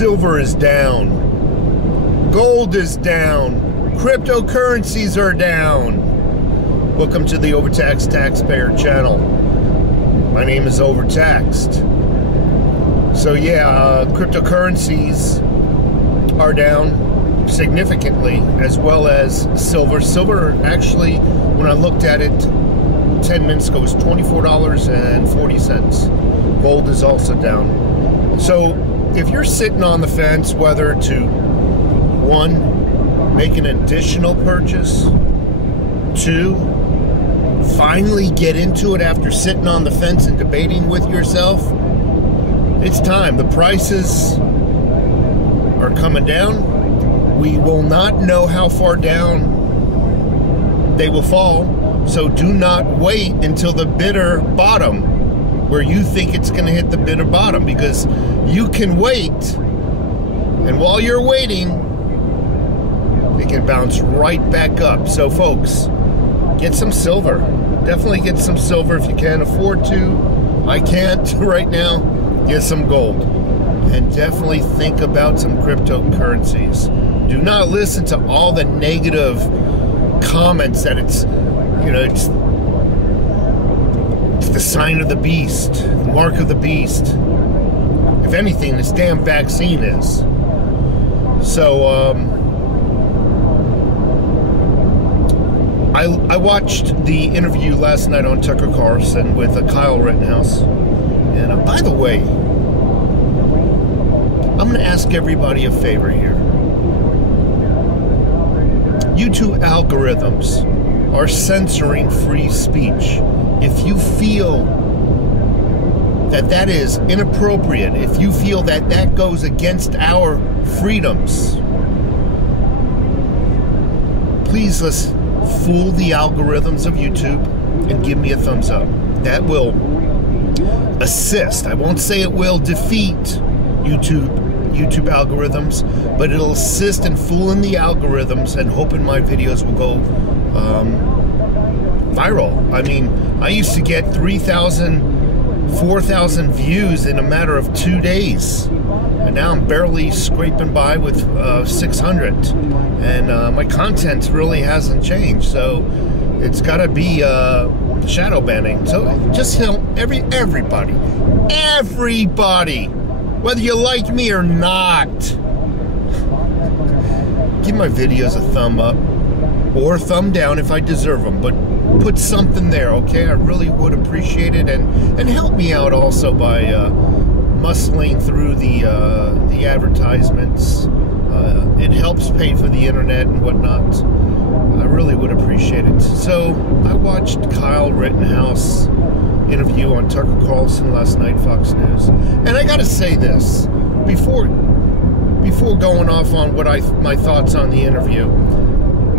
Silver is down. Gold is down. Cryptocurrencies are down. Welcome to the OverTaxed Taxpayer channel. My name is OverTaxed. So yeah, cryptocurrencies are down significantly, as well as silver. Silver actually, when I looked at it 10 minutes ago, was $24.40. Gold is also down. So if you're sitting on the fence whether to, one, make an additional purchase, two, finally get into it after sitting on the fence and debating with yourself, it's time. The prices are coming down. We will not know how far down they will fall, so do not wait until the bitter bottom, where you think it's going to hit the bitter bottom, because you can wait, and while you're waiting, it can bounce right back up. So folks, get some silver. Definitely get some silver if you can afford to. I can't right now. Get some gold. And definitely think about some cryptocurrencies. Do not listen to all the negative comments that it's the sign of the beast, the mark of the beast. If anything, this damn vaccine is. So, I watched the interview last night on Tucker Carlson with Kyle Rittenhouse. And by the way, I'm going to ask everybody a favor here. YouTube algorithms are censoring free speech. If you feel that that is inappropriate, if you feel that that goes against our freedoms, please let's fool the algorithms of YouTube and give me a thumbs up. That will assist. I won't say it will defeat YouTube algorithms, but it'll assist in fooling the algorithms and hoping my videos will go viral. I mean, I used to get 3,000, 4,000 views in a matter of 2 days, and now I'm barely scraping by with 600, and my content really hasn't changed. So it's got to be shadow banning. So just help everybody, whether you like me or not, give my videos a thumb up or thumb down if I deserve them, but put something there, okay? I really would appreciate it, and help me out also by muscling through the advertisements. It helps pay for the internet and whatnot. I really would appreciate it. So I watched Kyle Rittenhouse interview on Tucker Carlson last night, Fox News, and I gotta say this before going off on what my thoughts on the interview.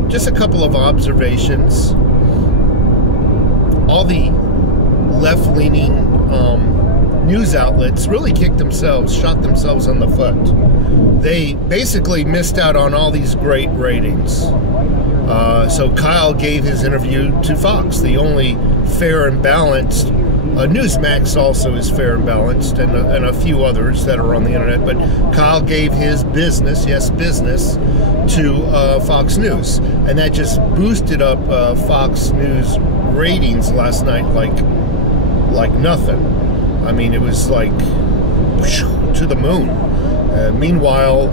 Just a couple of observations. All the left-leaning news outlets really shot themselves on the foot. They basically missed out on all these great ratings. So Kyle gave his interview to Fox, the only fair and balanced. Newsmax also is fair and balanced, and a few others that are on the internet. But Kyle gave his business, to Fox News, and that just boosted up Fox News ratings last night like nothing. I mean, it was like to the moon. Meanwhile,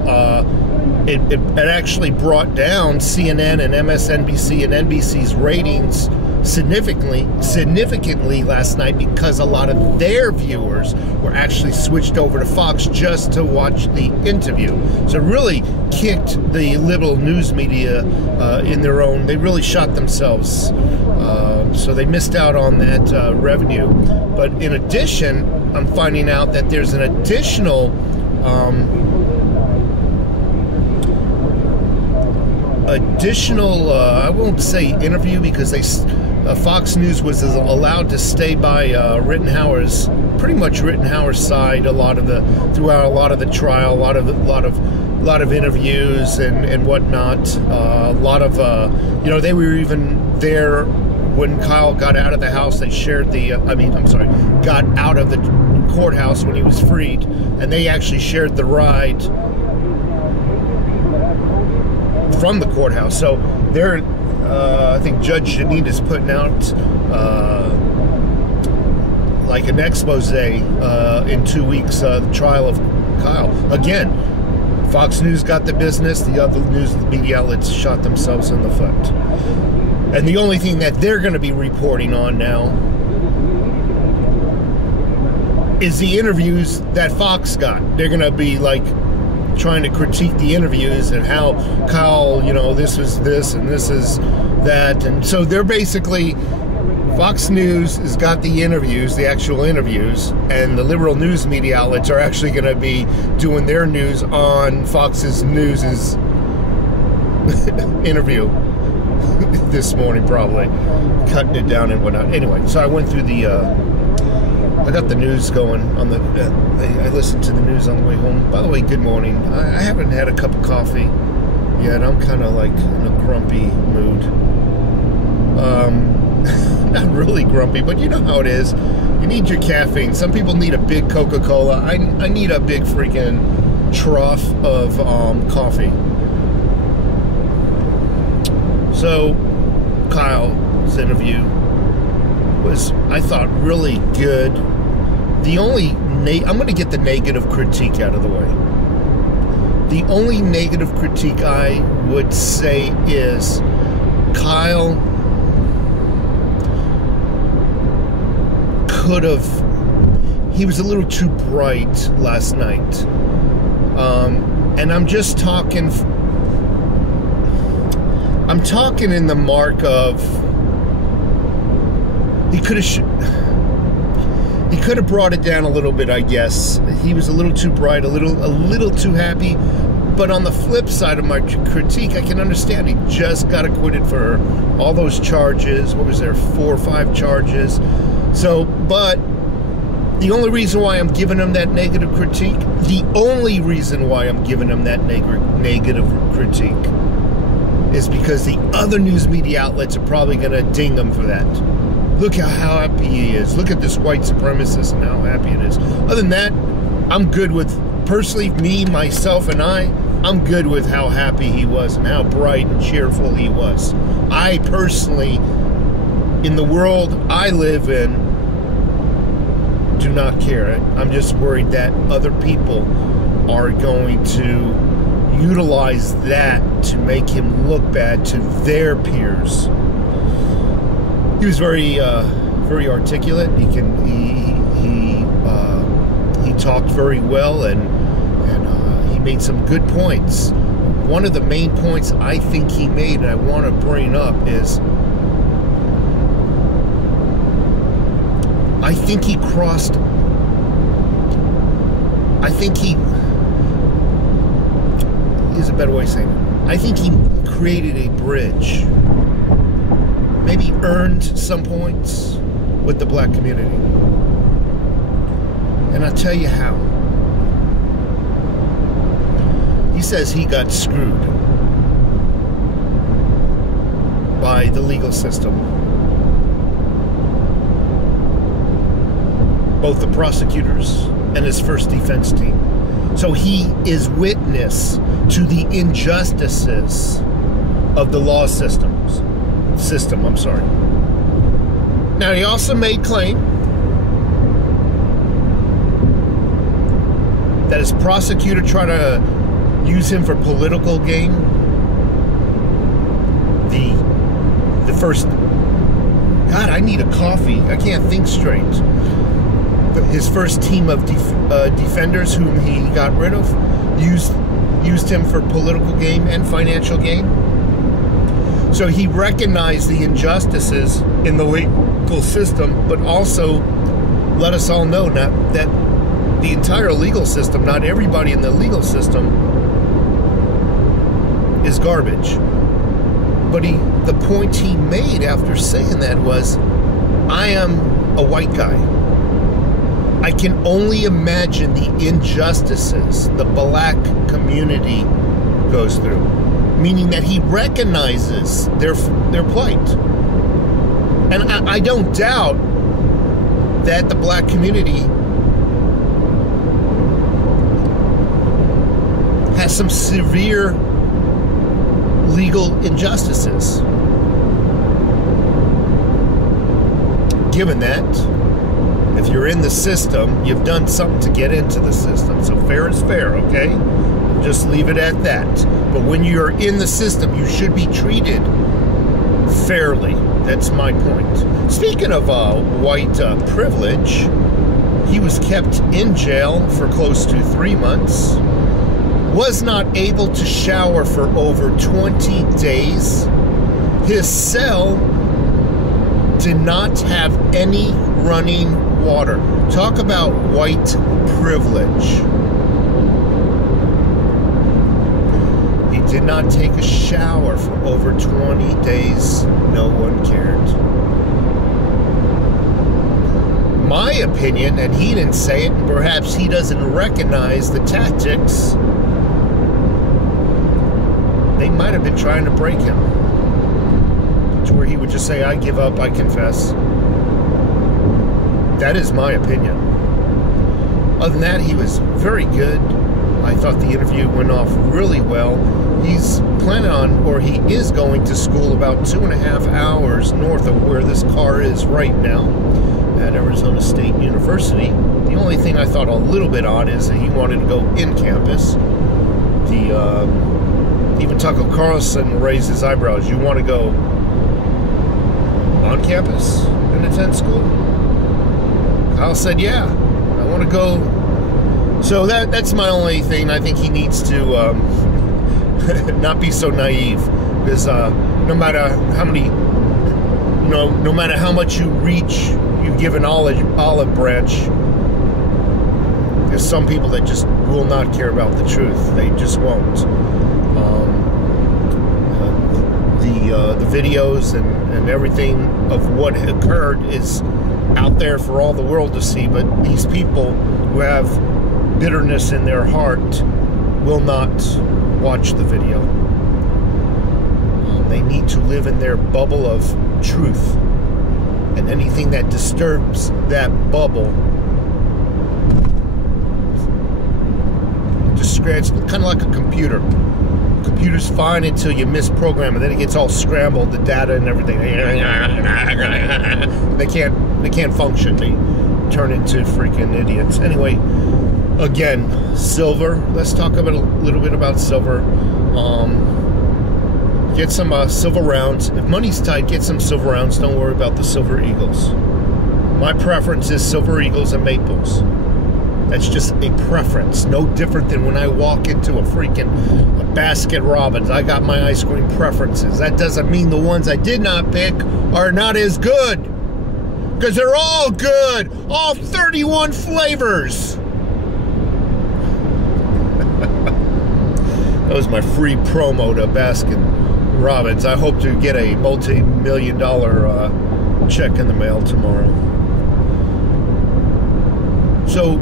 it actually brought down CNN and MSNBC and NBC's ratings significantly last night, because a lot of their viewers were actually switched over to Fox just to watch the interview. So it really kicked the liberal news media in their own. They really shot themselves. So they missed out on that revenue. But in addition, I'm finding out that there's an additional I won't say interview, because Fox News was allowed to stay by pretty much Rittenhauer's side throughout a lot of the trial, a lot of interviews and whatnot. A lot of they were even there when Kyle got out of the house. They shared got out of the courthouse when he was freed, and they actually shared the ride from the courthouse. So they're, I think Judge Janine is putting out like an expose in 2 weeks, the trial of Kyle. Again, Fox News got the business, the other news media outlets shot themselves in the foot. And the only thing that they're going to be reporting on now is the interviews that Fox got. They're going to be like trying to critique the interviews and how Kyle, you know, this was this and this is that. And so they're basically, Fox News has got the interviews, the actual interviews, and the liberal news media outlets are actually going to be doing their news on Fox's News's interview this morning, probably cutting it down and whatnot. Anyway, so I went through the I got the news going on the I listened to the news on the way home. By the way, good morning. I haven't had a cup of coffee yet. I'm kind of like in a grumpy mood. Not really grumpy, but you know how it is. You need your caffeine. Some people need a big Coca-Cola. I need a big freaking trough of coffee. So Kyle's interview was, I thought, really good. The only I'm going to get the negative critique out of the way. The only negative critique I would say is Kyle could have, he was a little too bright last night. And I'm just talking, I'm talking in the mark of, he could have brought it down a little bit, I guess. He was a little too bright, a little too happy. But on the flip side of my critique, I can understand he just got acquitted for all those charges. What was there, 4 or 5 charges? So, but the only reason why I'm giving him that negative critique, the only reason why I'm giving him that negative critique is because the other news media outlets are probably going to ding him for that. Look how happy he is. Look at this white supremacist and how happy it is. Other than that, I'm good with, personally, me, myself, and I'm good with how happy he was and how bright and cheerful he was. I personally, in the world I live in, do not care. I'm just worried that other people are going to utilize that to make him look bad to their peers. He was very articulate. He talked very well, and he made some good points. One of the main points I think he made, and I want to bring up, is I think he crossed. I think here's a better way of saying it. I think he created a bridge. Maybe earned some points with the black community. And I'll tell you how. He says he got screwed by the legal system. Both the prosecutors and his first defense team. So he is witness to the injustices of the law system, I'm sorry. Now, he also made claim that his prosecutor tried to use him for political gain. The first, God, I need a coffee. I can't think straight. His first team of defenders whom he got rid of used him for political gain and financial gain. So he recognized the injustices in the legal system, but also let us all know that the entire legal system, not everybody in the legal system, is garbage. But the point he made after saying that was, I am a white guy. I can only imagine the injustices the black community goes through. Meaning that he recognizes their plight. And I don't doubt that the black community has some severe legal injustices. Given that, if you're in the system, you've done something to get into the system. So fair is fair, okay? Just leave it at that. But when you're in the system, you should be treated fairly. That's my point. Speaking of white privilege, he was kept in jail for close to 3 months, was not able to shower for over 20 days. His cell did not have any running water. Talk about white privilege. He did not take a shower for over 20 days. No one cared. My opinion, and he didn't say it, and perhaps he doesn't recognize the tactics, they might have been trying to break him, to where he would just say, I give up, I confess. That is my opinion. Other than that, he was very good. I thought the interview went off really well. He's planning on, or he is going to school about 2.5 hours north of where this car is right now, at Arizona State University. The only thing I thought a little bit odd is that he wanted to go in campus. Even Tucker Carlson raised his eyebrows. You want to go on campus and attend school? Kyle said, yeah, I want to go. So that's my only thing. I think he needs to not be so naive, because no matter how many, no matter how much you reach, you give an olive branch, there's some people that just will not care about the truth. They just won't. The videos and everything of what occurred is out there for all the world to see, but these people who have bitterness in their heart will not watch the video. They need to live in their bubble of truth, and anything that disturbs that bubble just scratch, kind of like a computer. Computer's fine until you misprogram it, then it gets all scrambled, the data and everything. They can't function. They turn into freaking idiots. Anyway, again, silver. Let's talk about a little bit about silver. Get some silver rounds. If money's tight, get some silver rounds. Don't worry about the silver eagles. My preference is silver eagles and maples. That's just a preference. No different than when I walk into a Baskin Robbins. I got my ice cream preferences. That doesn't mean the ones I did not pick are not as good, because they're all good. All 31 flavors. That was my free promo to Baskin Robbins. I hope to get a multi-million-dollar check in the mail tomorrow. So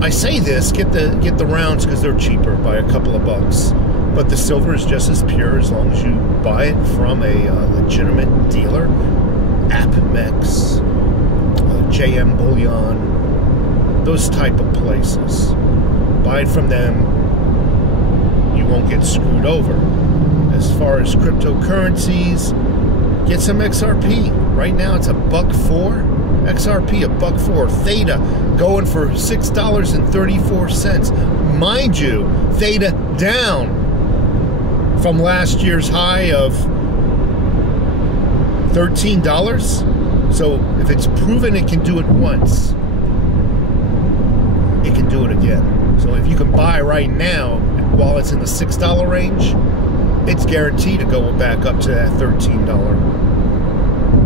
I say this, get the rounds because they're cheaper by a couple of bucks. But the silver is just as pure as long as you buy it from a legitimate dealer. Apex, JM Bullion, those type of places. Buy it from them, you won't get screwed over. As far as cryptocurrencies, get some XRP. Right now it's $1.04. XRP $1.04. THETA going for $6.34. Mind you, THETA down from last year's high of $13. So if it's proven it can do it once, it can do it again. So if you can buy right now while it's in the $6 range, it's guaranteed to go back up to that $13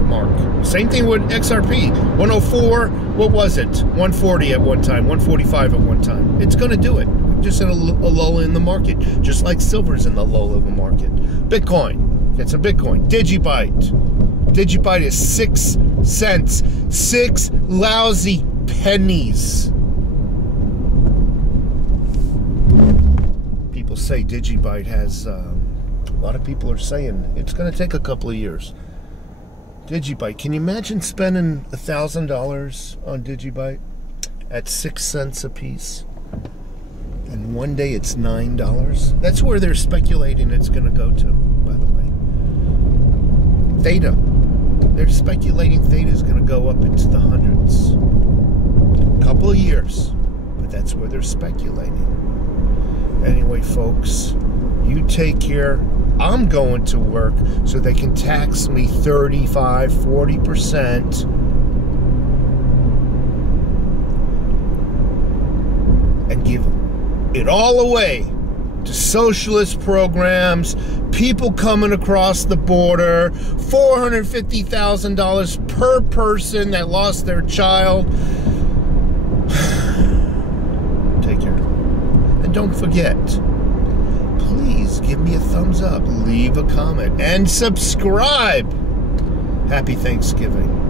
mark. Same thing with XRP. 104, what was it? 140 at one time, 145 at one time. It's going to do it. Just in a lull in the market, just like silver's in the lull of the market. Bitcoin, get some Bitcoin. Digibyte. Digibyte is 6 cents. 6 lousy pennies. People say Digibyte has, a lot of people are saying it's going to take a couple of years. Digibyte, can you imagine spending $1,000 on Digibyte at 6 cents a piece? and one day it's $9. That's where they're speculating it's going to go to, by the way. THETA. They're speculating THETA is going to go up into the hundreds. A couple of years, but that's where they're speculating. Anyway, folks, you take care. I'm going to work so they can tax me 35, 40%. And give it all away to socialist programs, people coming across the border, $450,000 per person that lost their child. Take care. And don't forget, please give me a thumbs up, leave a comment, and subscribe. Happy Thanksgiving.